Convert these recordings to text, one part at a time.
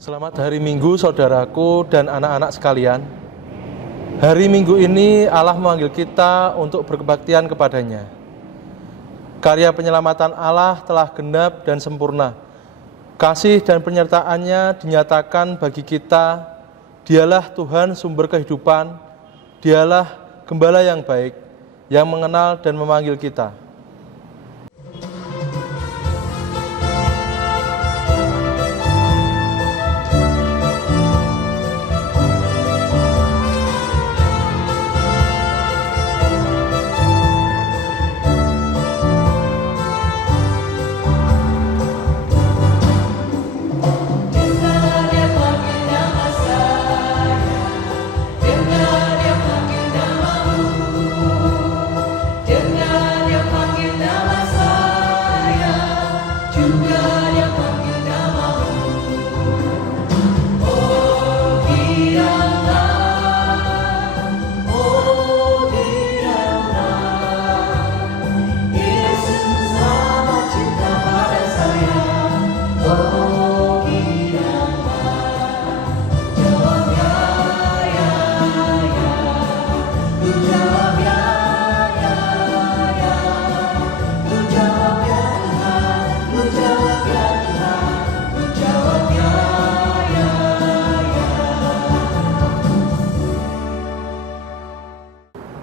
Selamat hari Minggu saudaraku dan anak-anak sekalian. Hari Minggu ini Allah memanggil kita untuk berkebaktian kepadanya. Karya penyelamatan Allah telah genap dan sempurna. Kasih dan penyertaannya dinyatakan bagi kita. Dialah Tuhan sumber kehidupan. Dialah Gembala yang baik, yang mengenal dan memanggil kita.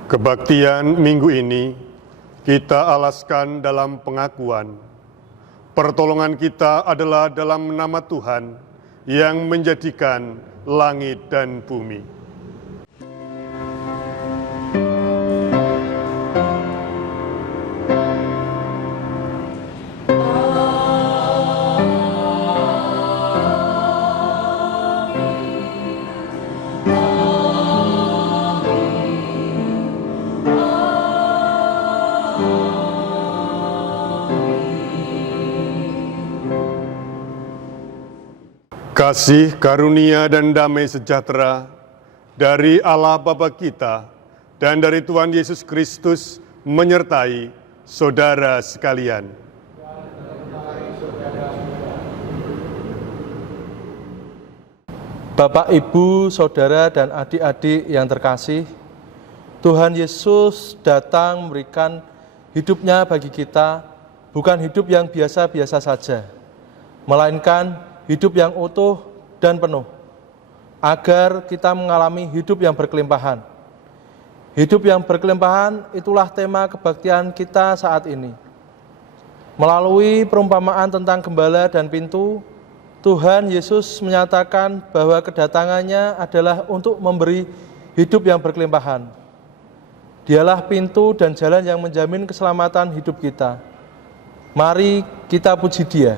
Kebaktian minggu ini kita alaskan dalam pengakuan. Pertolongan kita adalah dalam nama Tuhan yang menjadikan langit dan bumi. Kasih, karunia, dan damai sejahtera dari Allah Bapa kita dan dari Tuhan Yesus Kristus menyertai saudara sekalian. Bapak, Ibu, Saudara, dan adik-adik yang terkasih, Tuhan Yesus datang memberikan hidupnya bagi kita, bukan hidup yang biasa-biasa saja, melainkan hidup yang utuh dan penuh, agar kita mengalami hidup yang berkelimpahan. Hidup yang berkelimpahan itulah tema kebaktian kita saat ini. Melalui perumpamaan tentang gembala dan pintu, Tuhan Yesus menyatakan bahwa kedatangannya adalah untuk memberi hidup yang berkelimpahan. Dialah pintu dan jalan yang menjamin keselamatan hidup kita. Mari kita puji Dia.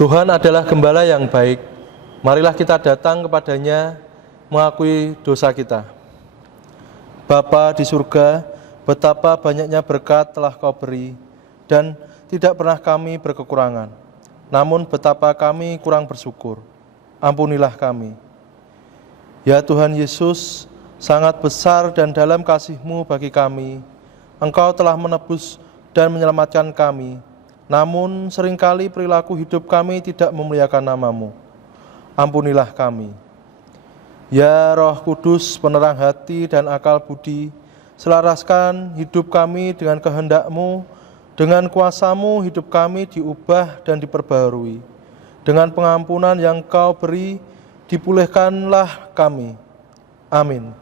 Tuhan adalah gembala yang baik. Marilah kita datang kepadanya mengakui dosa kita. Bapa di surga, betapa banyaknya berkat telah Kau beri, dan tidak pernah kami berkekurangan. Namun betapa kami kurang bersyukur. Ampunilah kami. Ya Tuhan Yesus, sangat besar dan dalam kasih-Mu bagi kami. Engkau telah menebus dan menyelamatkan kami. Namun seringkali perilaku hidup kami tidak memuliakan nama-Mu. Ampunilah kami. Ya Roh Kudus, penerang hati dan akal budi, selaraskan hidup kami dengan kehendak-Mu. Dengan kuasa-Mu hidup kami diubah dan diperbarui. Dengan pengampunan yang Kau beri, dipulihkanlah kami. Amin.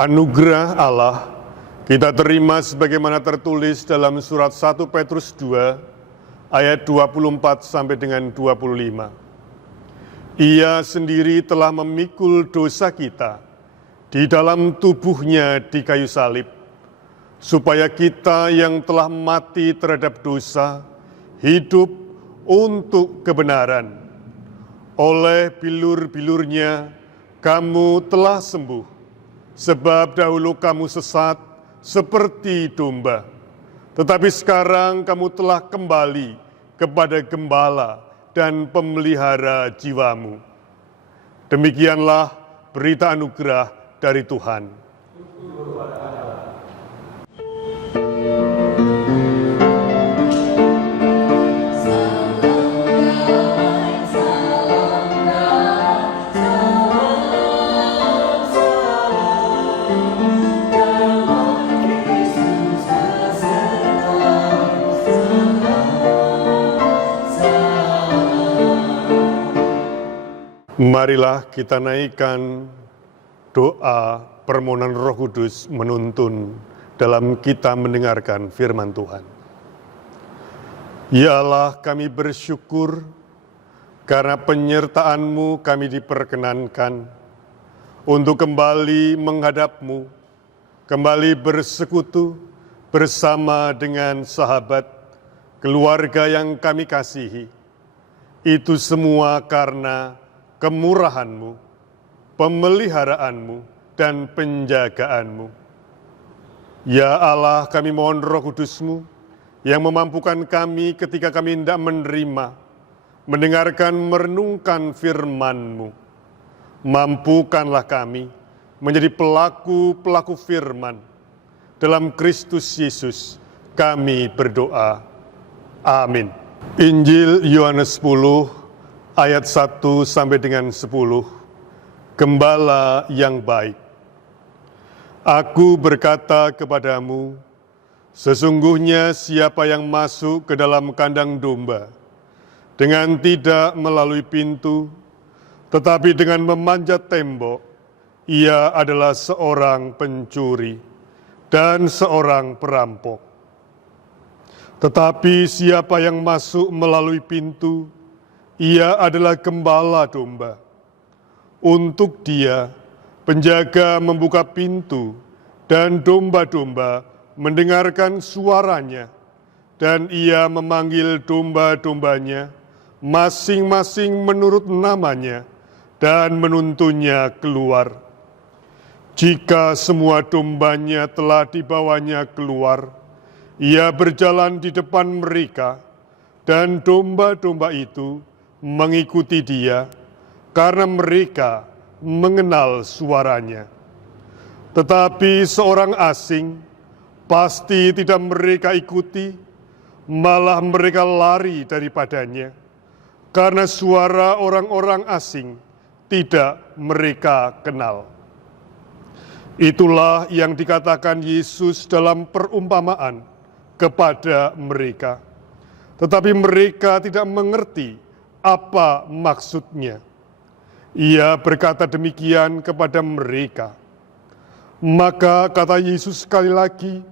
Anugerah Allah kita terima sebagaimana tertulis dalam surat 1 Petrus 2 ayat 24 sampai dengan 25. Ia sendiri telah memikul dosa kita di dalam tubuhnya di kayu salib, supaya kita yang telah mati terhadap dosa hidup untuk kebenaran. Oleh bilur-bilurnya kamu telah sembuh. Sebab dahulu kamu sesat seperti domba, tetapi sekarang kamu telah kembali kepada gembala dan pemelihara jiwamu. Demikianlah berita anugerah dari Tuhan. Marilah kita naikkan doa permohonan Roh Kudus menuntun dalam kita mendengarkan firman Tuhan. Ya Allah, kami bersyukur karena penyertaan-Mu kami diperkenankan untuk kembali menghadap-Mu, kembali bersekutu bersama dengan sahabat, keluarga yang kami kasihi. Itu semua karena kemurahan-Mu, pemeliharaan-Mu, dan penjagaan-Mu. Ya Allah, kami mohon Roh Kudus-Mu yang memampukan kami ketika kami hendak menerima, mendengarkan merenungkan firman-Mu. Mampukanlah kami menjadi pelaku-pelaku firman. Dalam Kristus Yesus kami berdoa. Amin. Injil Yohanes 10 ayat 1 sampai dengan 10. Gembala yang baik. Aku berkata kepadamu, sesungguhnya siapa yang masuk ke dalam kandang domba dengan tidak melalui pintu, tetapi dengan memanjat tembok, ia adalah seorang pencuri dan seorang perampok. Tetapi siapa yang masuk melalui pintu, ia adalah gembala domba. Untuk dia, penjaga membuka pintu, dan domba-domba mendengarkan suaranya, dan ia memanggil domba-dombanya, masing-masing menurut namanya, dan menuntunnya keluar. Jika semua dombanya telah dibawanya keluar, ia berjalan di depan mereka, dan domba-domba itu mengikuti dia, karena mereka mengenal suaranya. Tetapi seorang asing pasti tidak mereka ikuti, malah mereka lari daripadanya, karena suara orang-orang asing tidak mereka kenal. Itulah yang dikatakan Yesus dalam perumpamaan kepada mereka. Tetapi mereka tidak mengerti apa maksudnya. Ia berkata demikian kepada mereka. Maka kata Yesus sekali lagi,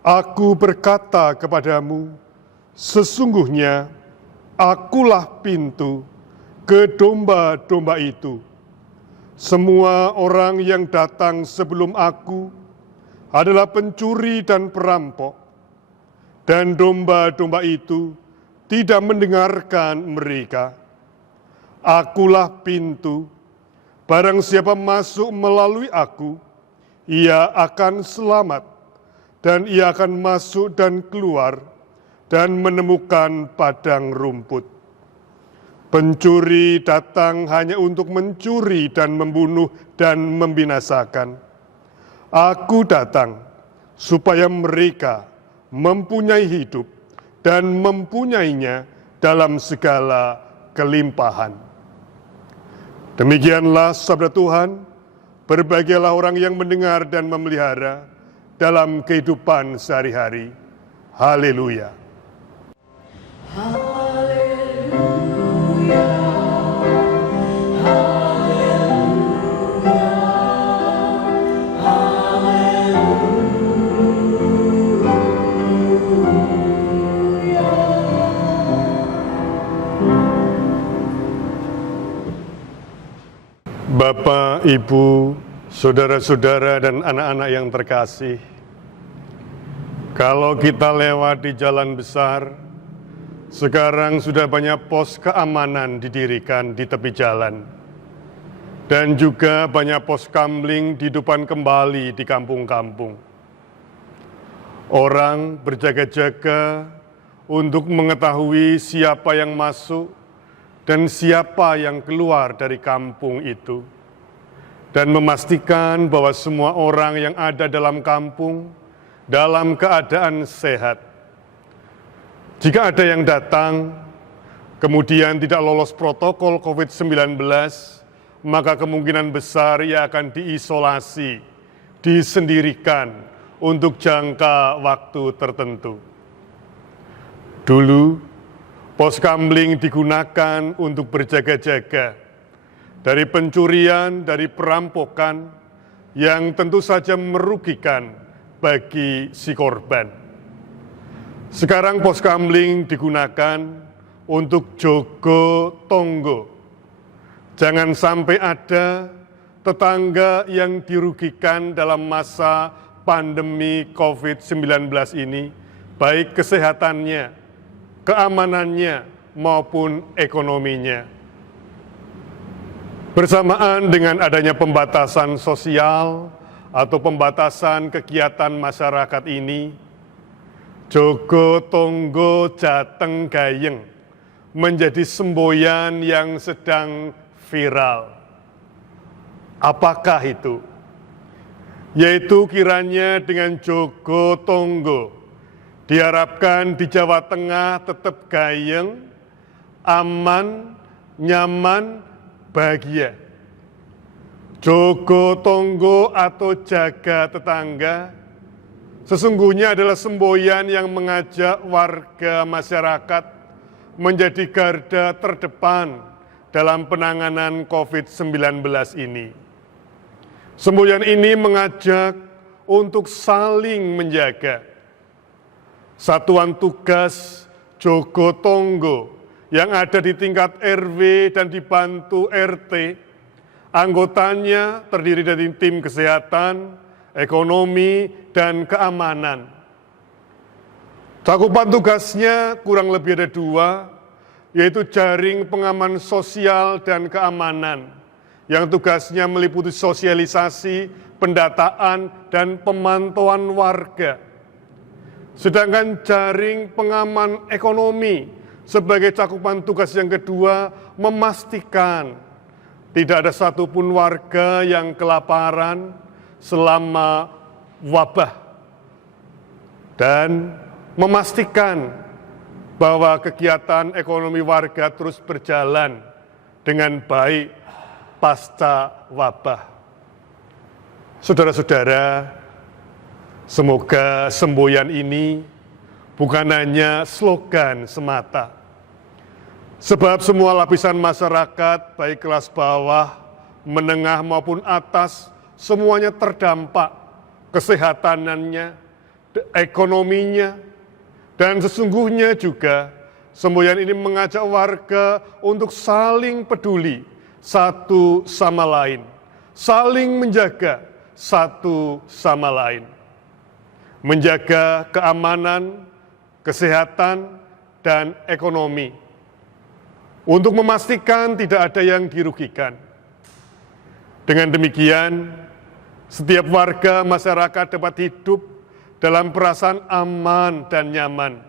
Aku berkata kepadamu, sesungguhnya akulah pintu ke domba-domba itu. Semua orang yang datang sebelum aku adalah pencuri dan perampok, dan domba-domba itu tidak mendengarkan mereka. Akulah pintu. Barang siapa masuk melalui aku, ia akan selamat, dan ia akan masuk dan keluar, dan menemukan padang rumput. Pencuri datang hanya untuk mencuri dan membunuh dan membinasakan. Aku datang supaya mereka mempunyai hidup, dan mempunyainya dalam segala kelimpahan. Demikianlah sabda Tuhan, berbahagialah orang yang mendengar dan memelihara dalam kehidupan sehari-hari. Haleluya. Bapak, Ibu, saudara-saudara, dan anak-anak yang terkasih, kalau kita lewat di jalan besar, sekarang sudah banyak pos keamanan didirikan di tepi jalan, dan juga banyak pos kamling dihidupkan kembali di kampung-kampung. Orang berjaga-jaga untuk mengetahui siapa yang masuk dan siapa yang keluar dari kampung itu, dan memastikan bahwa semua orang yang ada dalam kampung dalam keadaan sehat. Jika ada yang datang, kemudian tidak lolos protokol COVID-19, maka kemungkinan besar ia akan diisolasi, disendirikan untuk jangka waktu tertentu. Dulu, pos kamling digunakan untuk berjaga-jaga dari pencurian, dari perampokan yang tentu saja merugikan bagi si korban. Sekarang pos kamling digunakan untuk jogo tonggo. Jangan sampai ada tetangga yang dirugikan dalam masa pandemi COVID-19 ini, baik kesehatannya, keamanannya, maupun ekonominya. Bersamaan dengan adanya pembatasan sosial atau pembatasan kegiatan masyarakat ini, jogo tonggo jateng gayeng menjadi semboyan yang sedang viral. Apakah itu? Yaitu kiranya dengan Jogo Tonggo diharapkan di Jawa Tengah tetap gayeng, aman, nyaman, bahagia. Jogo Tonggo atau jaga tetangga sesungguhnya adalah semboyan yang mengajak warga masyarakat menjadi garda terdepan dalam penanganan COVID-19 ini. Semboyan ini mengajak untuk saling menjaga. Satuan tugas Jogo Tonggo yang ada di tingkat RW dan dibantu RT, anggotanya terdiri dari tim kesehatan, ekonomi, dan keamanan. Cakupan tugasnya kurang lebih ada 2, yaitu jaring pengaman sosial dan keamanan, yang tugasnya meliputi sosialisasi, pendataan, dan pemantauan warga. Sedangkan jaring pengaman ekonomi sebagai cakupan tugas yang kedua memastikan tidak ada satupun warga yang kelaparan selama wabah dan memastikan bahwa kegiatan ekonomi warga terus berjalan dengan baik pasca wabah. Saudara-saudara, semoga semboyan ini bukan hanya slogan semata, sebab semua lapisan masyarakat, baik kelas bawah, menengah maupun atas, semuanya terdampak kesehatannya, ekonominya, dan sesungguhnya juga semboyan ini mengajak warga untuk saling peduli satu sama lain, saling menjaga satu sama lain, menjaga keamanan, kesehatan, dan ekonomi, untuk memastikan tidak ada yang dirugikan. Dengan demikian, setiap warga masyarakat dapat hidup dalam perasaan aman dan nyaman,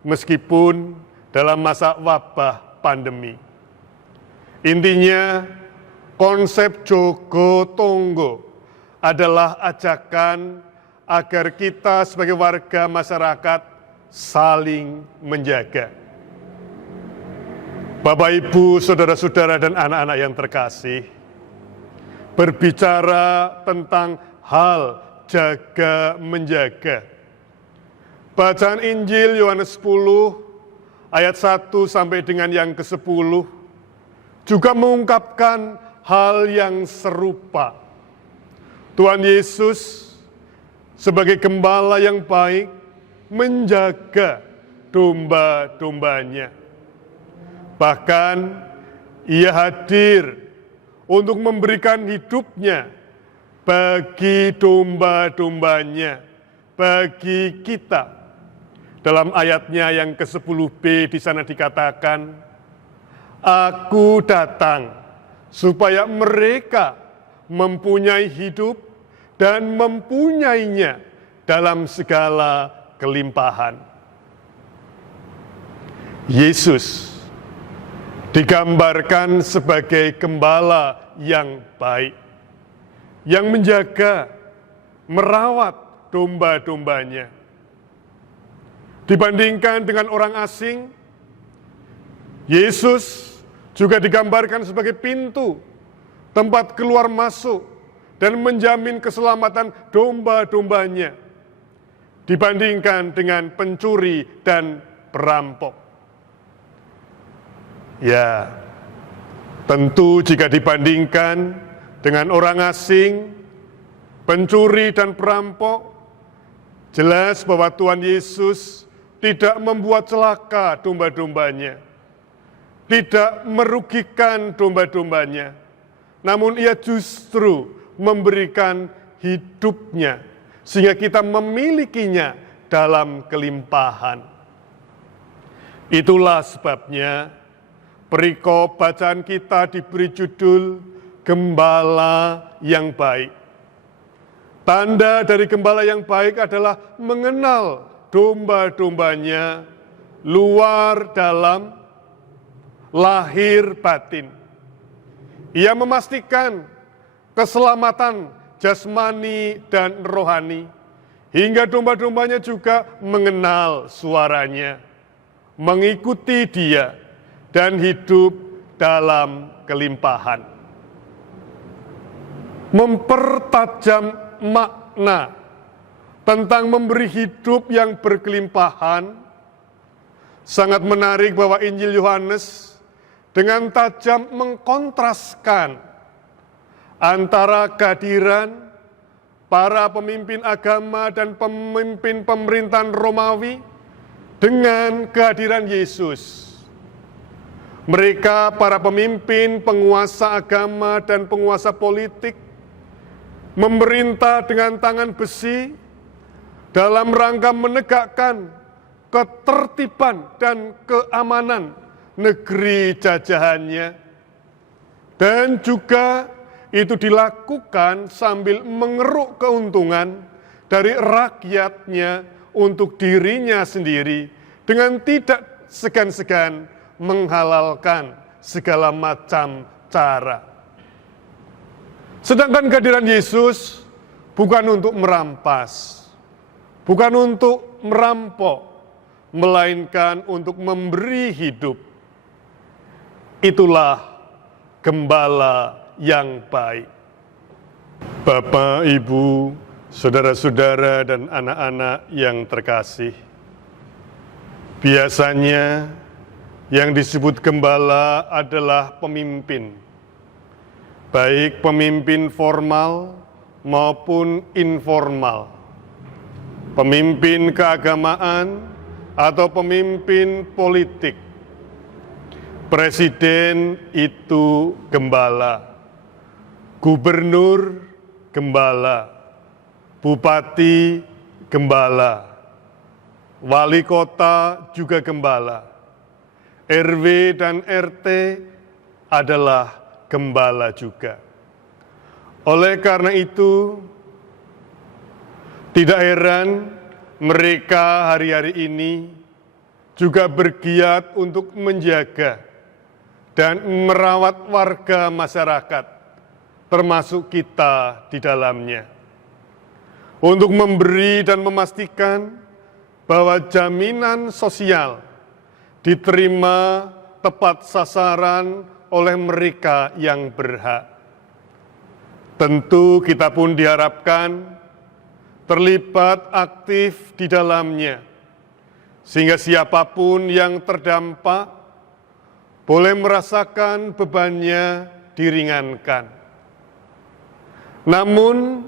meskipun dalam masa wabah pandemi. Intinya, konsep Jogo Tonggo adalah ajakan agar kita sebagai warga masyarakat saling menjaga. Bapak, Ibu, saudara-saudara, dan anak-anak yang terkasih, berbicara tentang hal jaga menjaga. Bacaan Injil Yohanes 10 ayat 1 sampai dengan yang ke-10 juga mengungkapkan hal yang serupa. Tuhan Yesus sebagai gembala yang baik menjaga domba-dombanya. Bahkan ia hadir untuk memberikan hidupnya bagi domba-dombanya, bagi kita. Dalam ayatnya yang ke-10b di sana dikatakan, Aku datang supaya mereka mempunyai hidup dan mempunyainya dalam segala kelimpahan. Yesus digambarkan sebagai gembala yang baik, yang menjaga, merawat domba-dombanya. Dibandingkan dengan orang asing, Yesus juga digambarkan sebagai pintu, tempat keluar masuk, dan menjamin keselamatan domba-dombanya, dibandingkan dengan pencuri dan perampok. Ya, tentu jika dibandingkan dengan orang asing, pencuri dan perampok, jelas bahwa Tuhan Yesus tidak membuat celaka domba-dombanya, tidak merugikan domba-dombanya, namun ia justru memberikan hidupnya, sehingga kita memilikinya dalam kelimpahan. Itulah sebabnya perikop bacaan kita diberi judul Gembala yang Baik. Tanda dari gembala yang baik adalah mengenal domba-dombanya luar dalam lahir batin. Ia memastikan keselamatan jasmani dan rohani, hingga domba-dombanya juga mengenal suaranya, mengikuti Dia, dan hidup dalam kelimpahan. Mempertajam makna tentang memberi hidup yang berkelimpahan, sangat menarik bahwa Injil Yohanes dengan tajam mengkontraskan antara kehadiran para pemimpin agama dan pemimpin pemerintahan Romawi dengan kehadiran Yesus. Mereka, para pemimpin, penguasa agama, dan penguasa politik, memerintah dengan tangan besi dalam rangka menegakkan ketertiban dan keamanan negeri jajahannya. Dan juga itu dilakukan sambil mengeruk keuntungan dari rakyatnya untuk dirinya sendiri dengan tidak segan-segan menghalalkan segala macam cara. Sedangkan kehadiran Yesus bukan untuk merampas, bukan untuk merampok, melainkan untuk memberi hidup. Itulah gembala yang baik. Bapak, Ibu, saudara-saudara, dan anak-anak yang terkasih, biasanya yang disebut gembala adalah pemimpin, baik pemimpin formal maupun informal, pemimpin keagamaan atau pemimpin politik. Presiden itu gembala, gubernur gembala, bupati gembala, wali kota juga gembala, RW dan RT adalah gembala juga. Oleh karena itu, tidak heran mereka hari-hari ini juga bergiat untuk menjaga dan merawat warga masyarakat, termasuk kita di dalamnya, untuk memberi dan memastikan bahwa jaminan sosial diterima tepat sasaran oleh mereka yang berhak. Tentu kita pun diharapkan terlibat aktif di dalamnya, sehingga siapapun yang terdampak boleh merasakan bebannya diringankan. Namun,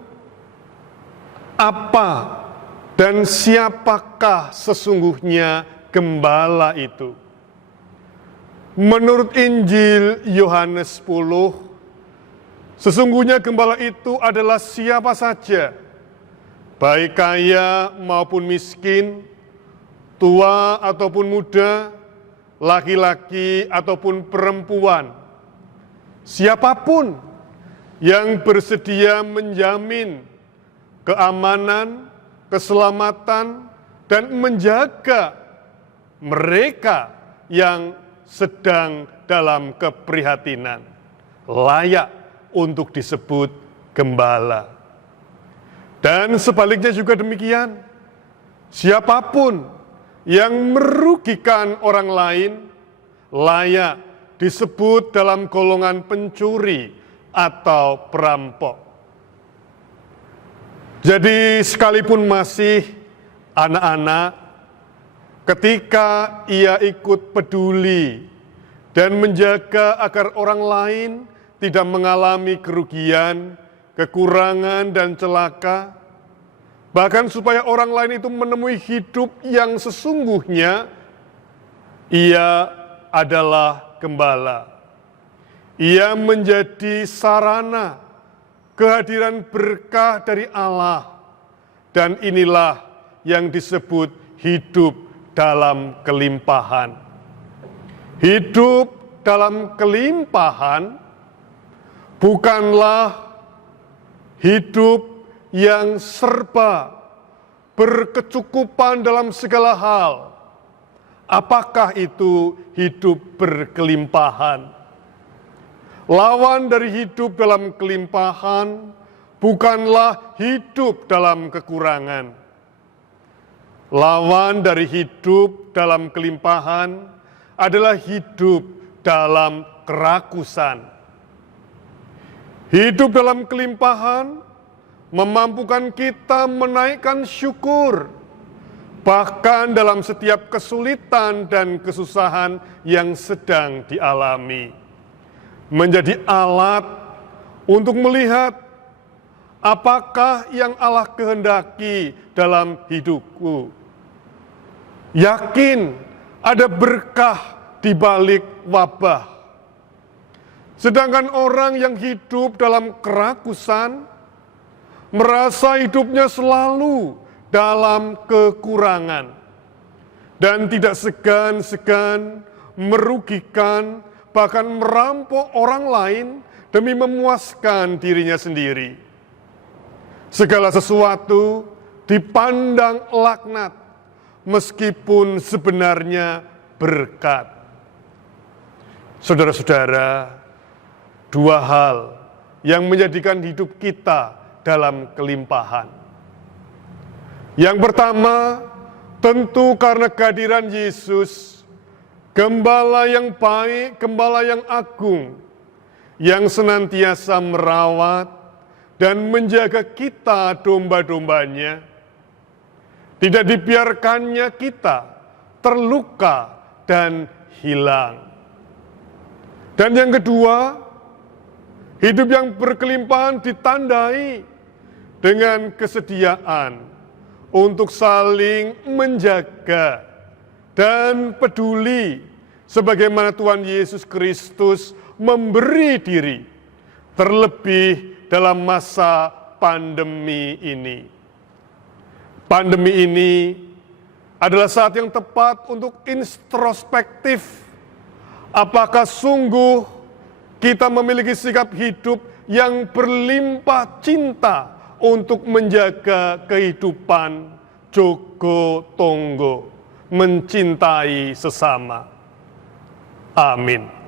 apa dan siapakah sesungguhnya gembala itu? Menurut Injil Yohanes 10, sesungguhnya gembala itu adalah siapa saja, baik kaya maupun miskin, tua ataupun muda, laki-laki ataupun perempuan, siapapun yang bersedia menjamin keamanan, keselamatan, dan menjaga mereka yang sedang dalam keprihatinan, layak untuk disebut gembala. Dan sebaliknya juga demikian, siapapun yang merugikan orang lain, layak disebut dalam golongan pencuri atau perampok. Jadi sekalipun masih anak-anak, ketika ia ikut peduli dan menjaga agar orang lain tidak mengalami kerugian, kekurangan, dan celaka, bahkan supaya orang lain itu menemui hidup yang sesungguhnya, ia adalah gembala. Ia menjadi sarana kehadiran berkah dari Allah, dan inilah yang disebut hidup dalam kelimpahan. Hidup dalam kelimpahan bukanlah hidup yang serba berkecukupan dalam segala hal, Apakah itu hidup berkelimpahan? Lawan dari hidup dalam kelimpahan bukanlah hidup dalam kekurangan. Lawan dari hidup dalam kelimpahan adalah hidup dalam kerakusan. Hidup dalam kelimpahan memampukan kita menaikkan syukur, bahkan dalam setiap kesulitan dan kesusahan yang sedang dialami. Menjadi alat untuk melihat apakah yang Allah kehendaki dalam hidupku. Yakin ada berkah di balik wabah. Sedangkan orang yang hidup dalam kerakusan merasa hidupnya selalu dalam kekurangan dan tidak segan-segan merugikan, bahkan merampok orang lain demi memuaskan dirinya sendiri. Segala sesuatu dipandang laknat meskipun sebenarnya berkat. Saudara-saudara, dua hal yang menjadikan hidup kita dalam kelimpahan. Yang pertama, tentu karena kehadiran Yesus, Gembala yang baik, Gembala yang agung, yang senantiasa merawat dan menjaga kita domba-dombanya. Tidak dibiarkannya kita terluka dan hilang. Dan yang kedua, hidup yang berkelimpahan ditandai dengan kesediaan untuk saling menjaga dan peduli sebagaimana Tuhan Yesus Kristus memberi diri, terlebih dalam masa pandemi ini. Pandemi ini adalah saat yang tepat untuk introspektif. Apakah sungguh kita memiliki sikap hidup yang berlimpah cinta untuk menjaga kehidupan jogo tonggo, mencintai sesama. Amin.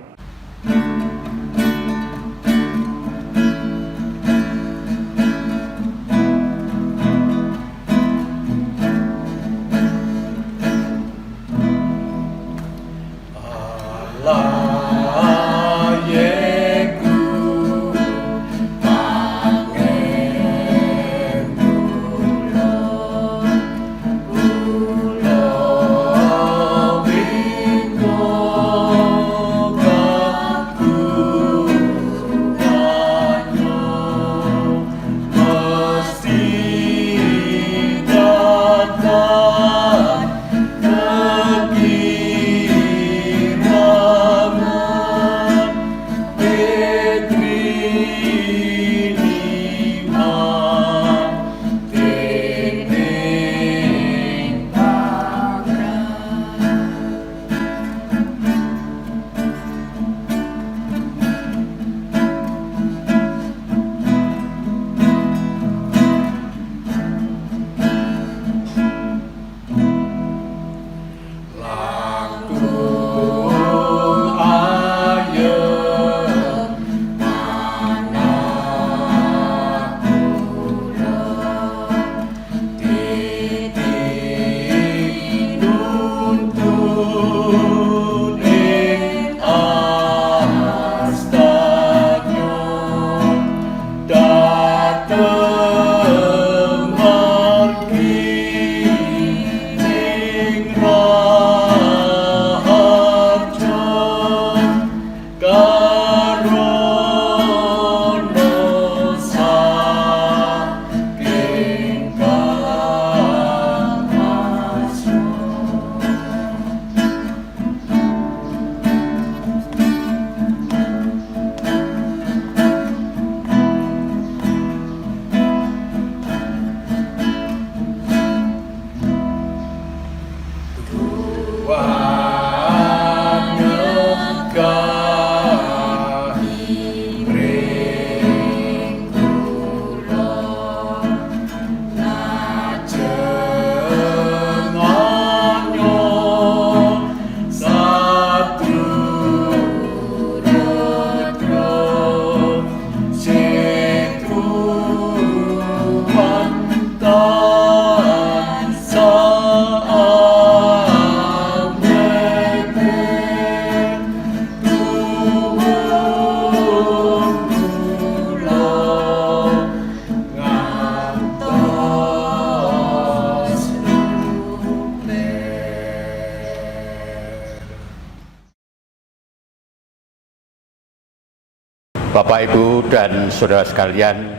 Bapak, Ibu, dan saudara sekalian,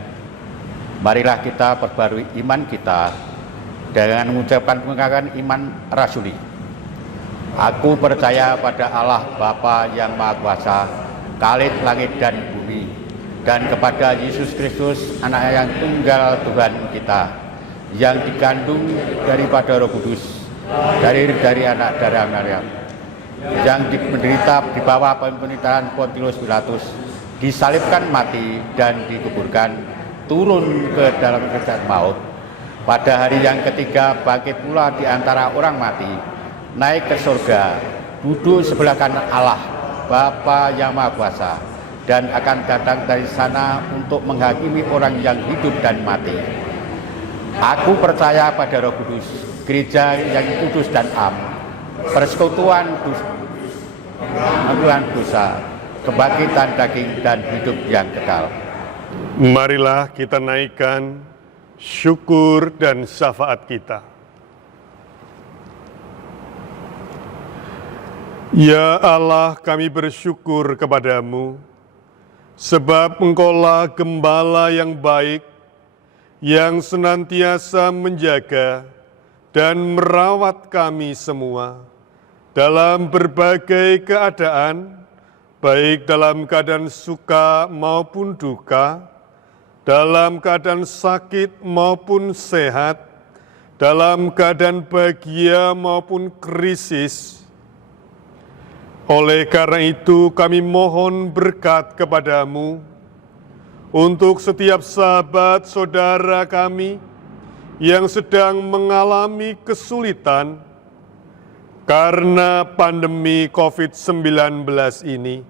marilah kita perbarui iman kita dengan mengucapkan pengakuan iman rasuli. Aku percaya pada Allah Bapa yang Maha Kuasa, Khalid langit dan bumi, dan kepada Yesus Kristus, Anak yang tunggal Tuhan kita, yang dikandung daripada Roh Kudus, dari anak darah Maryam, yang menderita di bawah pemerintahan Pontius Pilatus, disalibkan mati dan dikuburkan, turun ke dalam kerajaan maut. Pada hari yang ketiga bangkit pula di antara orang mati, naik ke surga, duduk sebelah kanan Allah Bapa yang Maha Kuasa, dan akan datang dari sana untuk menghakimi orang yang hidup dan mati. Aku percaya pada Roh Kudus, gereja yang kudus dan am, persekutuan dosa, kebangkitan daging dan hidup yang kekal. Marilah kita naikkan syukur dan syafaat kita. Ya Allah, kami bersyukur kepadamu, sebab Engkaulah Gembala yang baik, yang senantiasa menjaga dan merawat kami semua dalam berbagai keadaan, baik dalam keadaan suka maupun duka, dalam keadaan sakit maupun sehat, dalam keadaan bahagia maupun krisis. Oleh karena itu kami mohon berkat kepadamu untuk setiap sahabat saudara kami yang sedang mengalami kesulitan karena pandemi COVID-19 ini.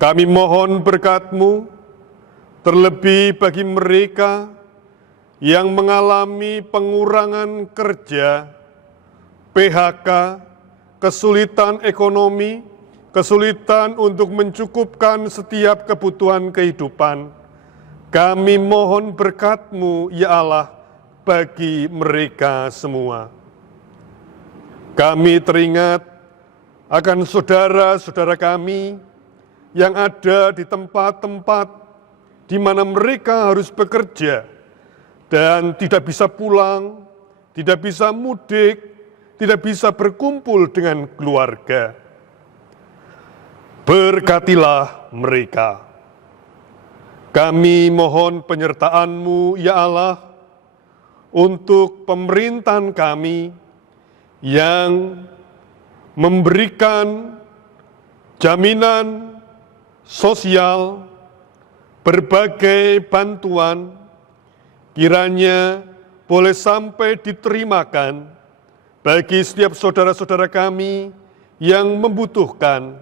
Kami mohon berkat-Mu, terlebih bagi mereka yang mengalami pengurangan kerja, PHK, kesulitan ekonomi, kesulitan untuk mencukupkan setiap kebutuhan kehidupan. Kami mohon berkat-Mu, ya Allah, bagi mereka semua. Kami teringat akan saudara-saudara kami yang ada di tempat-tempat di mana mereka harus bekerja dan tidak bisa pulang, tidak bisa mudik, tidak bisa berkumpul dengan keluarga. Berkatilah mereka. Kami mohon penyertaan-Mu, ya Allah, untuk pemerintahan kami yang memberikan jaminan sosial, berbagai bantuan, kiranya boleh sampai diterimakan bagi setiap saudara-saudara kami yang membutuhkan.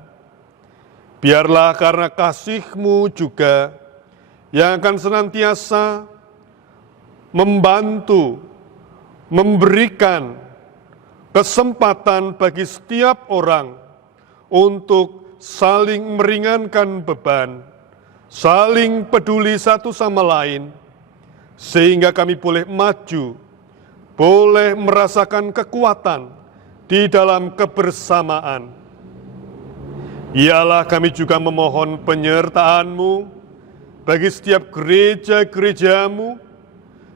Biarlah karena kasih-Mu juga yang akan senantiasa membantu, memberikan kesempatan bagi setiap orang untuk saling meringankan beban, saling peduli satu sama lain, sehingga kami boleh maju, boleh merasakan kekuatan di dalam kebersamaan. Ialah kami juga memohon penyertaan-Mu bagi setiap gereja-gereja-Mu,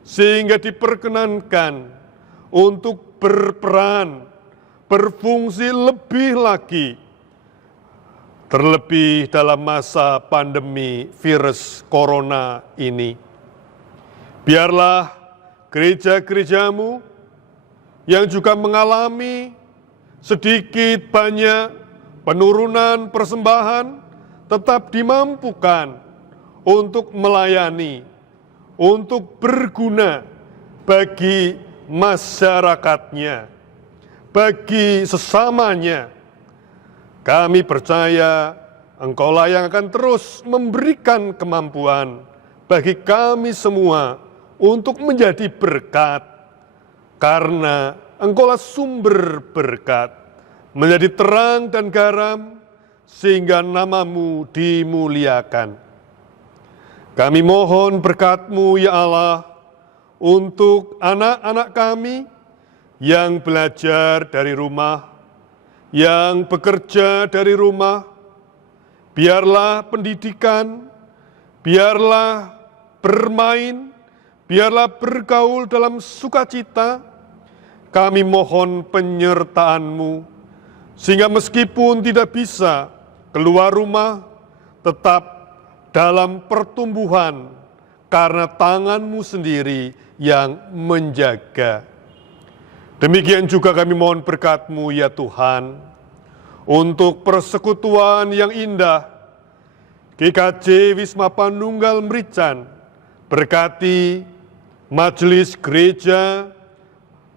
sehingga diperkenankan untuk berperan, berfungsi lebih lagi, terlebih dalam masa pandemi virus corona ini. Biarlah gereja-gereja-Mu yang juga mengalami sedikit banyak penurunan persembahan tetap dimampukan untuk melayani, untuk berguna bagi masyarakatnya, bagi sesamanya. Kami percaya Engkaulah yang akan terus memberikan kemampuan bagi kami semua untuk menjadi berkat, karena Engkaulah sumber berkat, menjadi terang dan garam, sehingga nama-Mu dimuliakan. Kami mohon berkat-Mu, ya Allah, untuk anak-anak kami yang belajar dari rumah, yang bekerja dari rumah, biarlah pendidikan, biarlah bermain, biarlah bergaul dalam sukacita. Kami mohon penyertaan-Mu, sehingga meskipun tidak bisa keluar rumah, tetap dalam pertumbuhan karena tangan-Mu sendiri yang menjaga. Demikian juga kami mohon berkat-Mu ya Tuhan, untuk persekutuan yang indah, GKJ Wisma Panunggal Merican, berkati majelis gereja,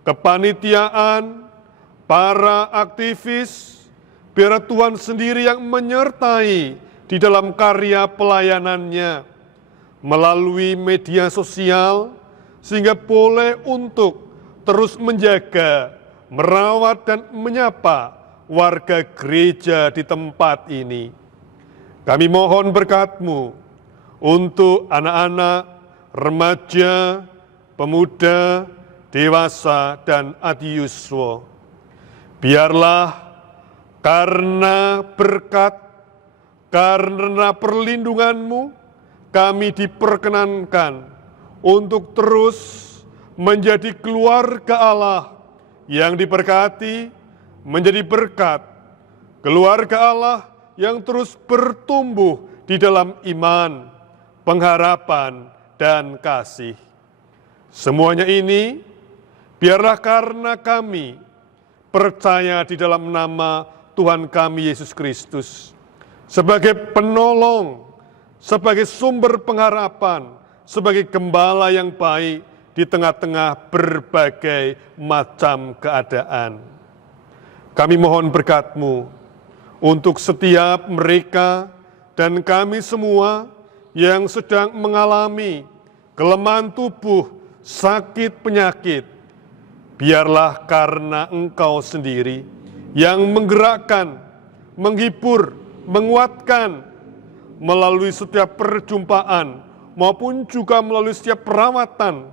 kepanitiaan, para aktivis, biar Tuhan sendiri yang menyertai di dalam karya pelayanannya melalui media sosial, sehingga boleh untuk terus menjaga, merawat dan menyapa warga gereja di tempat ini. Kami mohon berkat-Mu untuk anak-anak, remaja, pemuda, dewasa, dan adiuswa. Biarlah karena berkat, karena perlindungan-Mu, kami diperkenankan untuk terus menjadi keluarga Allah yang diberkati, menjadi berkat, keluarga Allah yang terus bertumbuh di dalam iman, pengharapan, dan kasih. Semuanya ini biarlah karena kami percaya di dalam nama Tuhan kami Yesus Kristus sebagai penolong, sebagai sumber pengharapan, sebagai gembala yang baik di tengah-tengah berbagai macam keadaan. Kami mohon berkat-Mu untuk setiap mereka dan kami semua yang sedang mengalami kelemahan tubuh, sakit penyakit. Biarlah karena Engkau sendiri yang menggerakkan, menghibur, menguatkan melalui setiap perjumpaan maupun juga melalui setiap perawatan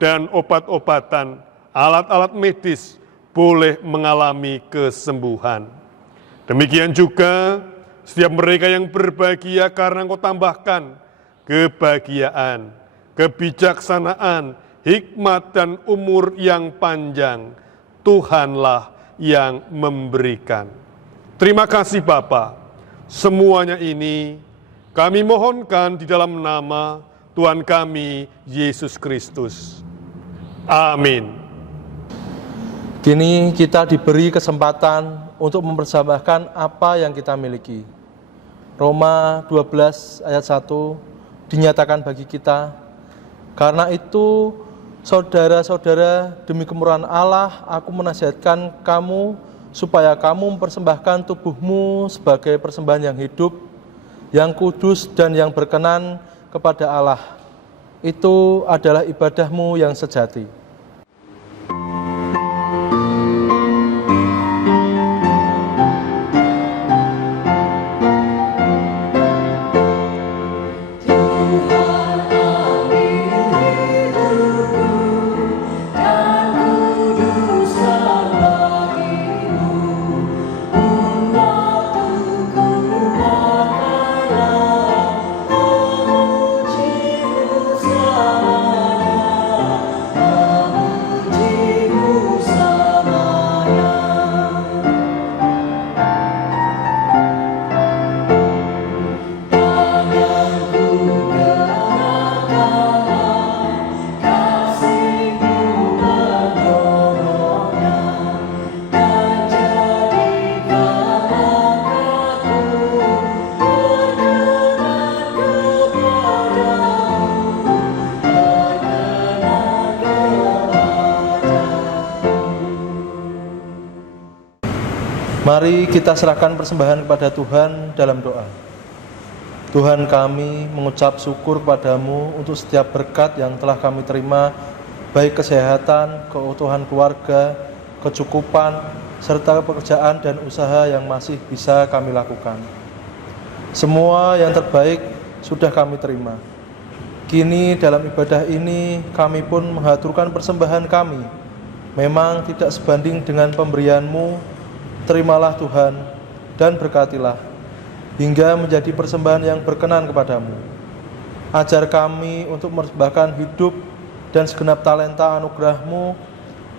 dan obat-obatan, alat-alat medis boleh mengalami kesembuhan. Demikian juga setiap mereka yang berbahagia karena Engkau tambahkan kebahagiaan, kebijaksanaan, hikmat dan umur yang panjang. Tuhanlah yang memberikan. Terima kasih Bapa. Semuanya ini kami mohonkan di dalam nama Tuhan kami Yesus Kristus. Amin. Kini kita diberi kesempatan untuk mempersembahkan apa yang kita miliki. Roma 12 ayat 1 dinyatakan bagi kita, karena itu saudara-saudara, demi kemurahan Allah, aku menasihatkan kamu supaya kamu mempersembahkan tubuhmu sebagai persembahan yang hidup, yang kudus dan yang berkenan kepada Allah. Itu adalah ibadahmu yang sejati. Mari kita serahkan persembahan kepada Tuhan dalam doa. Tuhan, kami mengucap syukur kepadamu untuk setiap berkat yang telah kami terima, baik kesehatan, keutuhan keluarga, kecukupan, serta pekerjaan dan usaha yang masih bisa kami lakukan. Semua yang terbaik sudah kami terima. Kini dalam ibadah ini kami pun mengaturkan persembahan kami. Memang tidak sebanding dengan pemberian-Mu. Terimalah Tuhan dan berkatilah. hingga menjadi persembahan yang berkenan kepadamu. Ajar kami untuk mempersembahkan hidup dan segenap talenta anugerah-Mu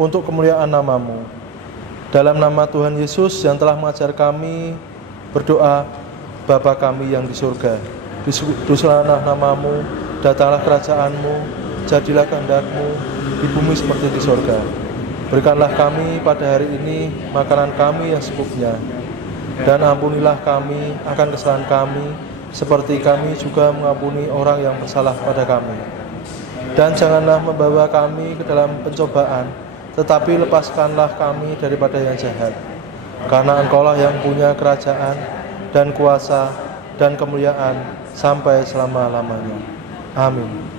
untuk kemuliaan nama-Mu. Dalam nama Tuhan Yesus yang telah mengajar kami berdoa, Bapa kami yang di surga, dikuduskanlah nama-Mu, datanglah kerajaan-Mu, jadilah kehendak-Mu di bumi seperti di surga. Berikanlah kami pada hari ini makanan kami yang secukupnya, dan ampunilah kami akan kesalahan kami, seperti kami juga mengampuni orang yang bersalah pada kami. Dan janganlah membawa kami ke dalam pencobaan, tetapi lepaskanlah kami daripada yang jahat. Karena Engkau-lah yang punya kerajaan dan kuasa dan kemuliaan sampai selama-lamanya. Amin.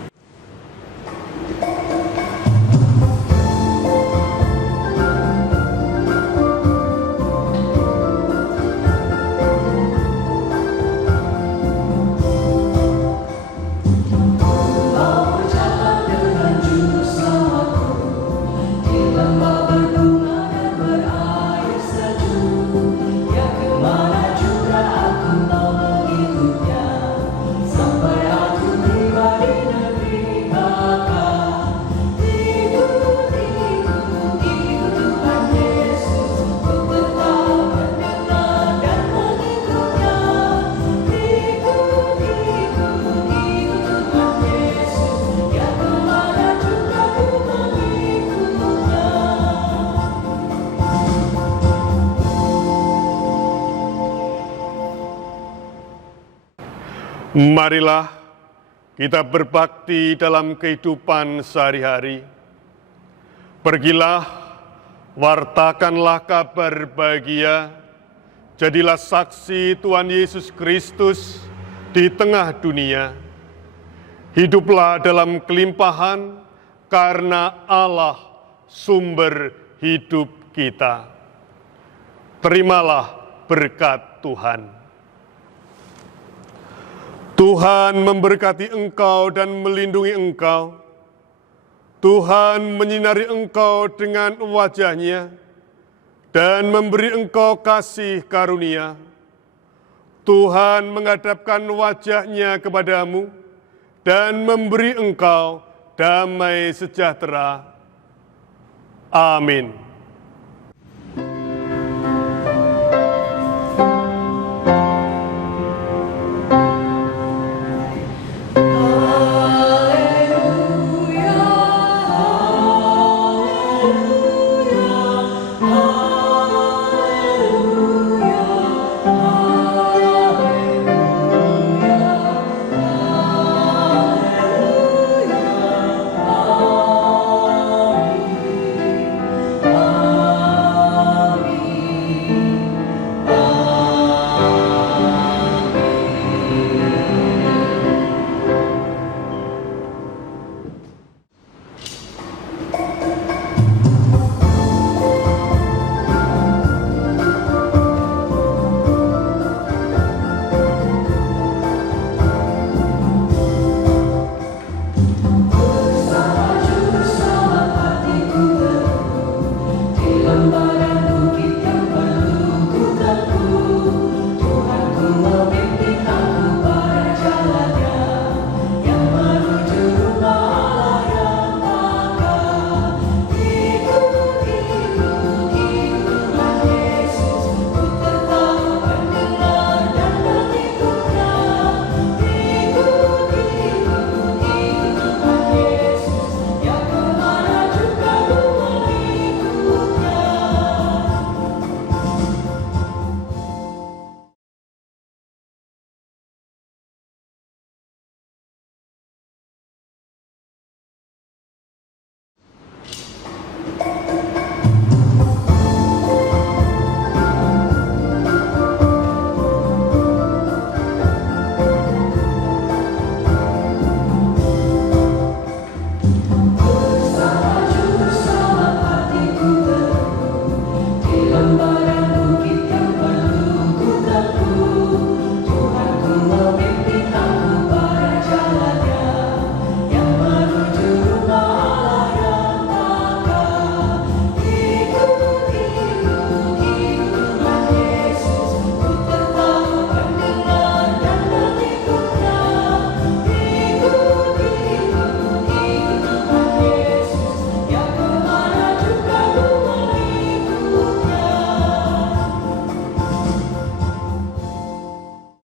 Marilah kita berbakti dalam kehidupan sehari-hari. Pergilah, wartakanlah kabar bahagia, jadilah saksi Tuhan Yesus Kristus di tengah dunia. Hiduplah dalam kelimpahan karena Allah sumber hidup kita. Terimalah berkat Tuhan. Tuhan memberkati engkau dan melindungi engkau. Tuhan menyinari engkau dengan wajah-Nya dan memberi engkau kasih karunia. Tuhan menghadapkan wajah-Nya kepadamu dan memberi engkau damai sejahtera. Amin.